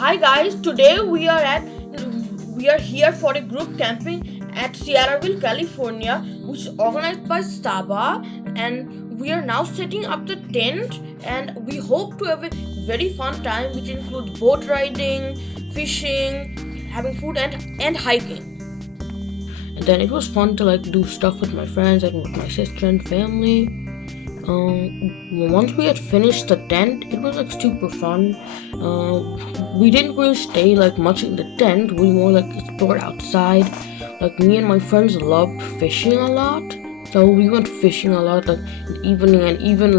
Hi guys, today we are here for a group camping at Sierraville, California, which is organized by SABAA, and we are now setting up the tent, and we hope to have a very fun time, which includes boat riding, fishing, having food, and hiking. And then it was fun to do stuff with my friends and with my sister and family. Once we had finished the tent, it was super fun. We didn't really stay much in the tent. We more explored outside. Me and my friends loved fishing a lot, so we went fishing a lot in the evening and even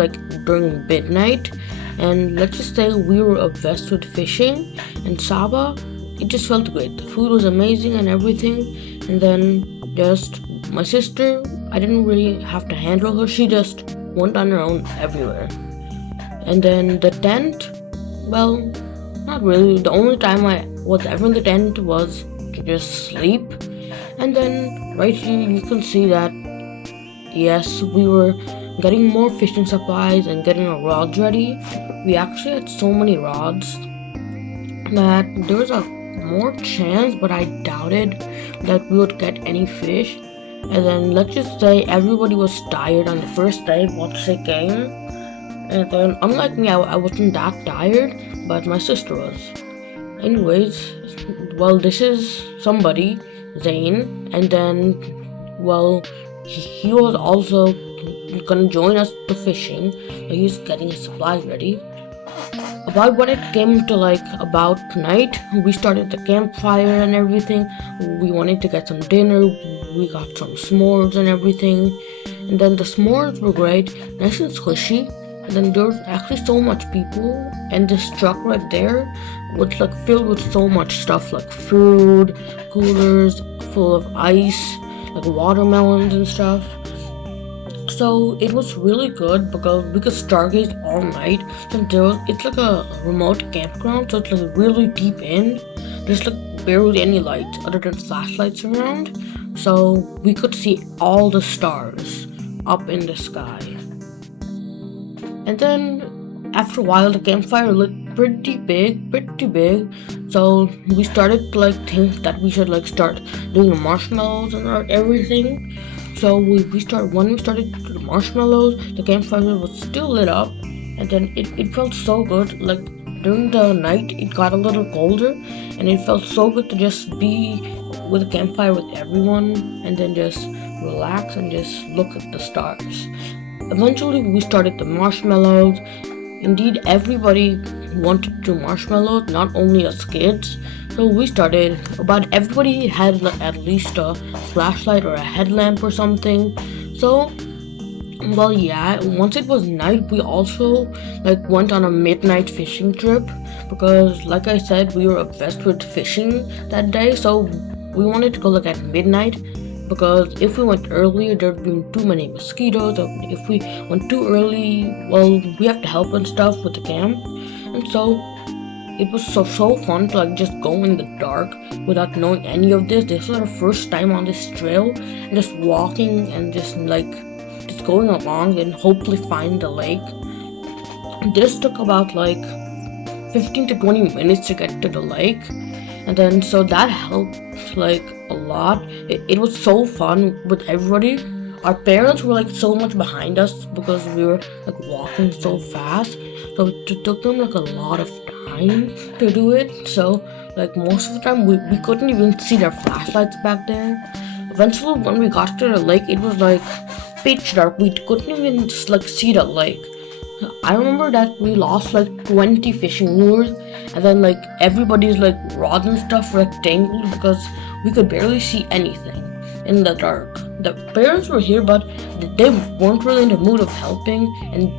during midnight. And let's just say we were obsessed with fishing. And SABAA, it just felt great. The food was amazing and everything. And then just my sister, I didn't really have to handle her. She just went on her own everywhere. And then the tent, well, not really. The only time I was ever in the tent was to just sleep. And then right here you can see that yes, we were getting more fishing supplies and getting our rods ready. We actually had so many rods that there was a more chance, but I doubted that we would get any fish. And then let's just say everybody was tired on the first day once they came. And then unlike me, I wasn't that tired, but my sister was. Anyways, well, this is somebody, Zane, and then, well, he was also gonna join us to fishing. So he's getting his supplies ready. About when it came to about night, we started the campfire and everything. We wanted to get some dinner. We got some s'mores and everything. And then the s'mores were great, nice and squishy. And then there was actually so much people, and this truck right there was filled with so much stuff, food, coolers full of ice, watermelons and stuff. So it was really good because we could stargaze all night. And it's a remote campground, so it's really deep in. There's barely any lights other than flashlights around, so we could see all the stars up in the sky. And then after a while, the campfire lit pretty big. So we started to think that we should start doing the marshmallows and everything. So when we started the marshmallows, the campfire was still lit up, and then it felt so good. During the night, it got a little colder, and it felt so good to just be with a campfire with everyone, and then just relax and just look at the stars. Eventually, we started the marshmallows. Indeed, everybody wanted to do marshmallows, not only us kids. So we started. About everybody had at least a flashlight or a headlamp or something. So, well, yeah. Once it was night, we also went on a midnight fishing trip because, like I said, we were obsessed with fishing that day. So we wanted to go at midnight because if we went earlier, there'd be too many mosquitoes. Or if we went too early, well, we have to help and stuff with the camp, and so. It was so fun to just go in the dark without knowing any of this. This was our first time on this trail, and just walking and just going along and hopefully find the lake. This took about 15 to 20 minutes to get to the lake, and then so that helped a lot. It was so fun with everybody. Our parents were so much behind us because we were walking so fast, so it took them a lot of time to do it. So most of the time we couldn't even see their flashlights back there. Eventually when we got to the lake, it was pitch dark. We couldn't even see the lake. I remember that we lost 20 fishing lures, and then everybody's rods and stuff were tangled because we could barely see anything in the dark. The parents were here, but they weren't really in the mood of helping, and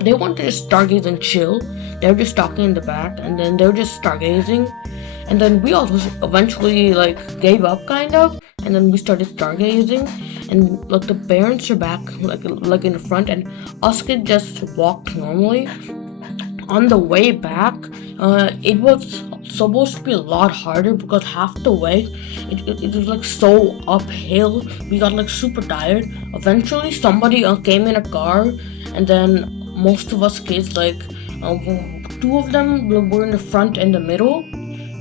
they wanted to just stargaze and chill. They were just talking in the back, and then they were just stargazing. And then we also eventually gave up kind of, and then we started stargazing. And the parents are back in the front, and us kids just walked normally. On the way back, it was supposed to be a lot harder because half the way it was so uphill. We got super tired. Eventually somebody came in a car, and then most of us kids 2 two of them were in the front and the middle,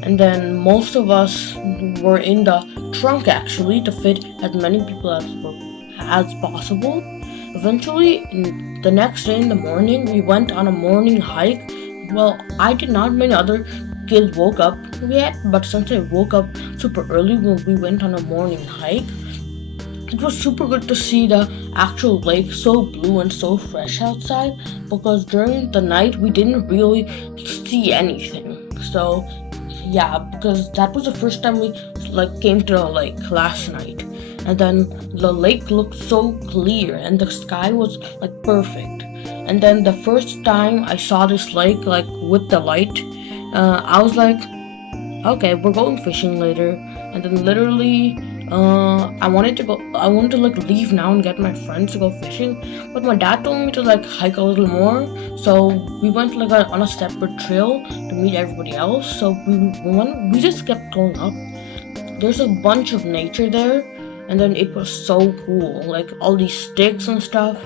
and then most of us were in the trunk actually to fit as many people as possible. Eventually, the next day in the morning, we went on a morning hike. Well, I did not. Many other kids woke up yet, but since I woke up super early when we went on a morning hike, it was super good to see the actual lake so blue and so fresh outside, because during the night we didn't really see anything. So yeah, because that was the first time we came to the lake last night, and then the lake looked so clear and the sky was perfect. And then the first time I saw this lake with the light, I was like, okay, we're going fishing later. And then literally I wanted to leave now and get my friends to go fishing, but my dad told me to hike a little more, so we went on a separate trail to meet everybody else. So we just kept going up. There's a bunch of nature there, and then it was so cool, all these sticks and stuff.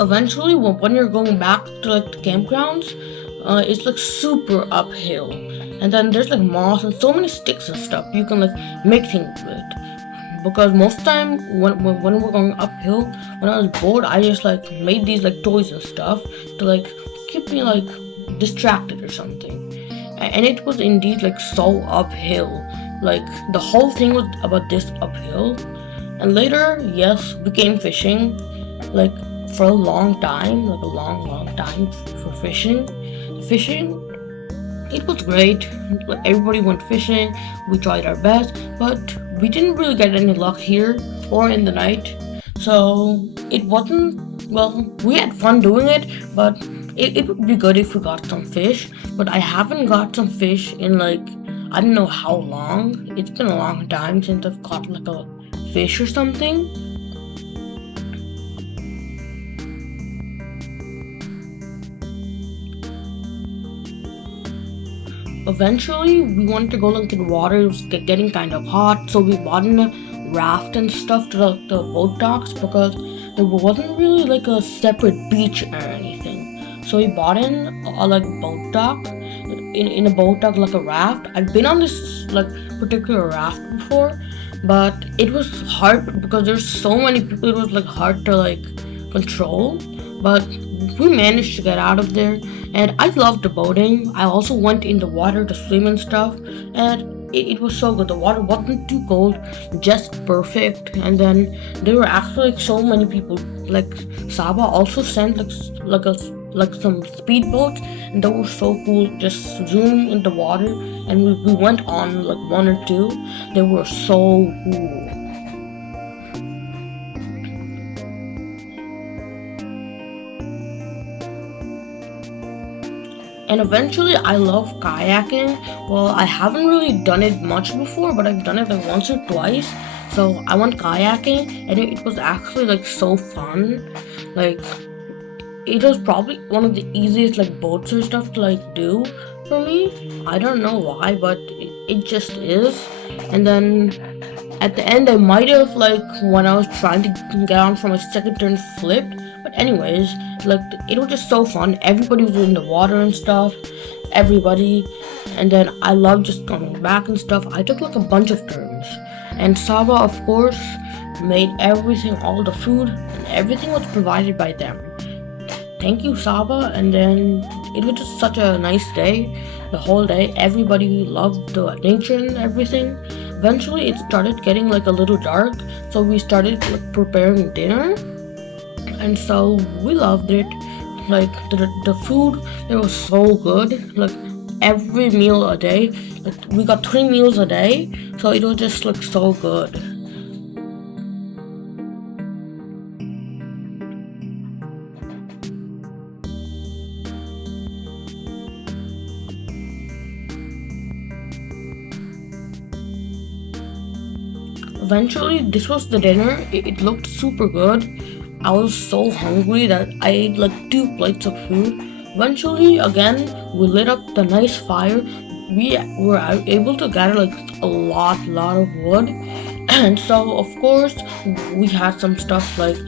Eventually, when you're going back to the campgrounds, it's super uphill, and then there's moss and so many sticks and stuff you can make things with. Because most of the time when we're going uphill, when I was bored, I just made these toys and stuff to keep me distracted or something. And it was indeed so uphill. The whole thing was about this uphill. And later, yes, we came fishing for a long time, a long time for fishing. It was great. Everybody went fishing. We tried our best, but we didn't really get any luck here or in the night. So it wasn't, well, we had fun doing it, but it would be good if we got some fish. But I haven't got some fish in I don't know how long. It's been a long time since I've caught a fish or something. Eventually, we wanted to go in the water. It was getting kind of hot, so we bought in a raft and stuff to the boat docks, because there wasn't really a separate beach or anything. So we bought in a boat dock, in a boat dock a raft. I've been on this particular raft before, but it was hard because there's so many people. It was hard to control, but we managed to get out of there. And I loved the boating. I also went in the water to swim and stuff, and it was so good. The water wasn't too cold, just perfect. And then there were actually so many people. SABAA also sent some speedboats, and they were so cool. Just zoom in the water, and we went on one or two. They were so cool. And eventually, I love kayaking. Well, I haven't really done it much before, but I've done it once or twice. So I went kayaking, and it was actually so fun. It was probably one of the easiest boats or stuff to do for me. I don't know why, but it just is. And then at the end, I might have when I was trying to get on from my second turn, flipped. But anyways, it was just so fun. Everybody was in the water and stuff. Everybody. And then I loved just coming back and stuff. I took a bunch of turns. And SABAA, of course, made everything, all the food, and everything was provided by them. Thank you, SABAA. And then it was just such a nice day. The whole day, everybody loved the nature and everything. Eventually, it started getting a little dark. So we started preparing dinner. And so we loved it. The food, it was so good. Every meal a day. We got 3 meals a day. So it was just so good. Eventually, this was the dinner. It looked super good. I was so hungry that I ate 2 plates of food. Eventually, again, we lit up the nice fire. We were able to gather a lot of wood. And so of course we had some stuff like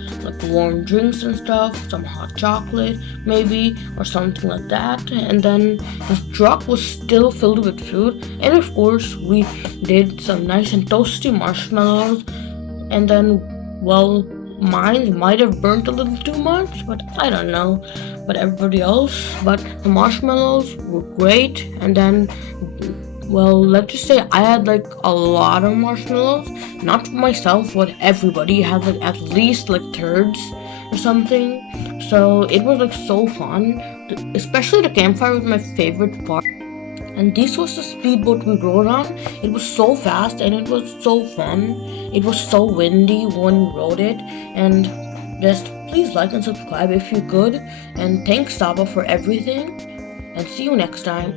warm drinks and stuff, some hot chocolate maybe or something like that. And then the truck was still filled with food, and of course we did some nice and toasty marshmallows. And then, well, mine might have burnt a little too much, but I don't know. But everybody else, but the marshmallows were great. And then, well, let's just say I had like a lot of marshmallows. Not for myself, but everybody had like at least like thirds or something. So it was like so fun. Especially the campfire was my favorite part. And this was the speedboat we rode on. It was so fast and it was so fun. It was so windy when we rode it. And just please like and subscribe if you could. And thanks SABAA for everything. And see you next time.